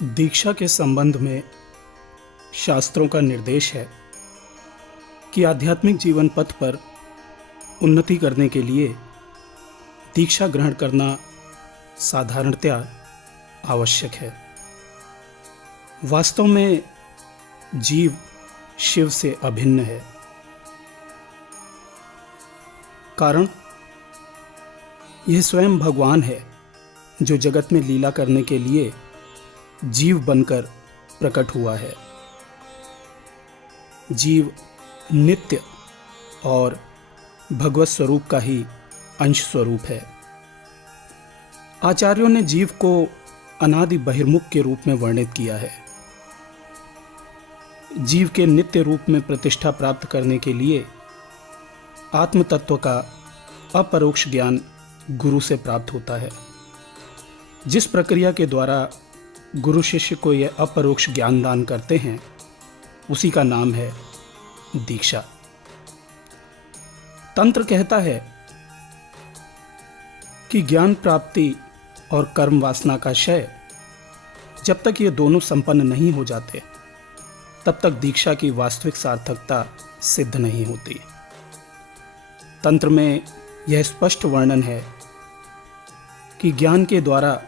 दीक्षा के संबंध में शास्त्रों का निर्देश है कि आध्यात्मिक जीवन पथ पर उन्नति करने के लिए दीक्षा ग्रहण करना साधारणतया आवश्यक है। वास्तव में जीव शिव से अभिन्न है। कारण यह स्वयं भगवान है जो जगत में लीला करने के लिए जीव बनकर प्रकट हुआ है। जीव नित्य और भगवत स्वरूप का ही अंश स्वरूप है। आचार्यों ने जीव को अनादि बहिर्मुख के रूप में वर्णित किया है। जीव के नित्य रूप में प्रतिष्ठा प्राप्त करने के लिए आत्म तत्व का अपरोक्ष ज्ञान गुरु से प्राप्त होता है। जिस प्रक्रिया के द्वारा गुरु शिष्य को यह अपरोक्ष ज्ञान दान करते हैं उसी का नाम है दीक्षा। तंत्र कहता है कि ज्ञान प्राप्ति और कर्म वासना का क्षय जब तक ये दोनों संपन्न नहीं हो जाते तब तक दीक्षा की वास्तविक सार्थकता सिद्ध नहीं होती। तंत्र में यह स्पष्ट वर्णन है कि ज्ञान के द्वारा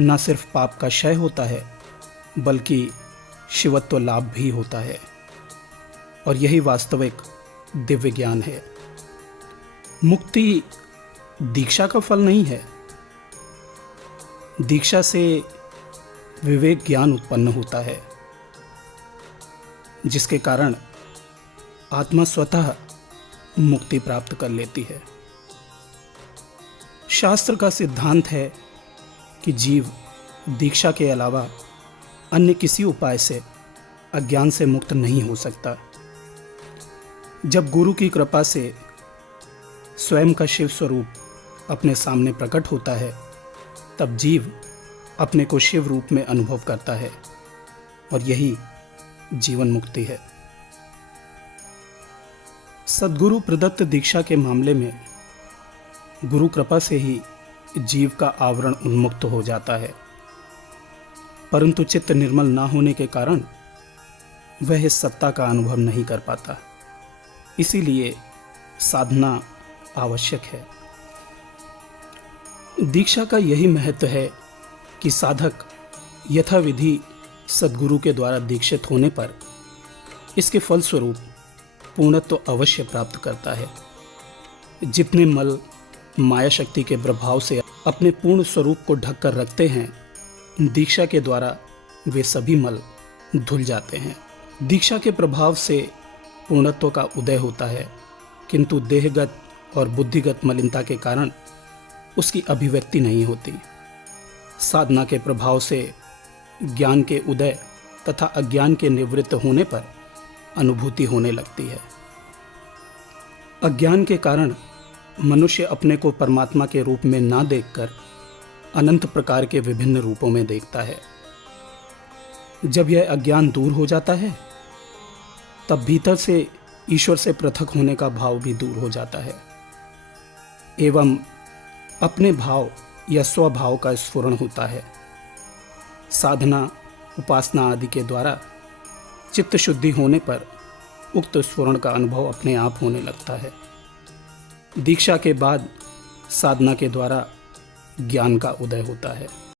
न सिर्फ पाप का क्षय होता है बल्कि शिवत्व लाभ भी होता है, और यही वास्तविक दिव्य ज्ञान है। मुक्ति दीक्षा का फल नहीं है। दीक्षा से विवेक ज्ञान उत्पन्न होता है जिसके कारण आत्मा स्वतः मुक्ति प्राप्त कर लेती है। शास्त्र का सिद्धांत है कि जीव दीक्षा के अलावा अन्य किसी उपाय से अज्ञान से मुक्त नहीं हो सकता। जब गुरु की कृपा से स्वयं का शिव स्वरूप अपने सामने प्रकट होता है तब जीव अपने को शिव रूप में अनुभव करता है, और यही जीवन मुक्ति है। सद्गुरु प्रदत्त दीक्षा के मामले में गुरु कृपा से ही जीव का आवरण उन्मुक्त हो जाता है, परंतु चित्त निर्मल ना होने के कारण वह इस सत्ता का अनुभव नहीं कर पाता। इसीलिए साधना आवश्यक है। दीक्षा का यही महत्व है कि साधक यथाविधि सद्गुरु के द्वारा दीक्षित होने पर इसके फलस्वरूप पूर्णत्व अवश्य प्राप्त करता है। जितने मल माया शक्ति के प्रभाव से अपने पूर्ण स्वरूप को ढककर रखते हैं, दीक्षा के द्वारा वे सभी मल धुल जाते हैं। दीक्षा के प्रभाव से पूर्णत्व का उदय होता है, किंतु देहगत और बुद्धिगत मलिनता के कारण उसकी अभिव्यक्ति नहीं होती। साधना के प्रभाव से ज्ञान के उदय तथा अज्ञान के निवृत्त होने पर अनुभूति होने लगती है। अज्ञान के कारण मनुष्य अपने को परमात्मा के रूप में ना देखकर अनंत प्रकार के विभिन्न रूपों में देखता है। जब यह अज्ञान दूर हो जाता है तब भीतर से ईश्वर से पृथक होने का भाव भी दूर हो जाता है एवं अपने भाव या स्वभाव का स्फुरण होता है। साधना, उपासना आदि के द्वारा चित्त शुद्धि होने पर उक्त स्फुरण का अनुभव अपने आप होने लगता है। दीक्षा के बाद साधना के द्वारा ज्ञान का उदय होता है।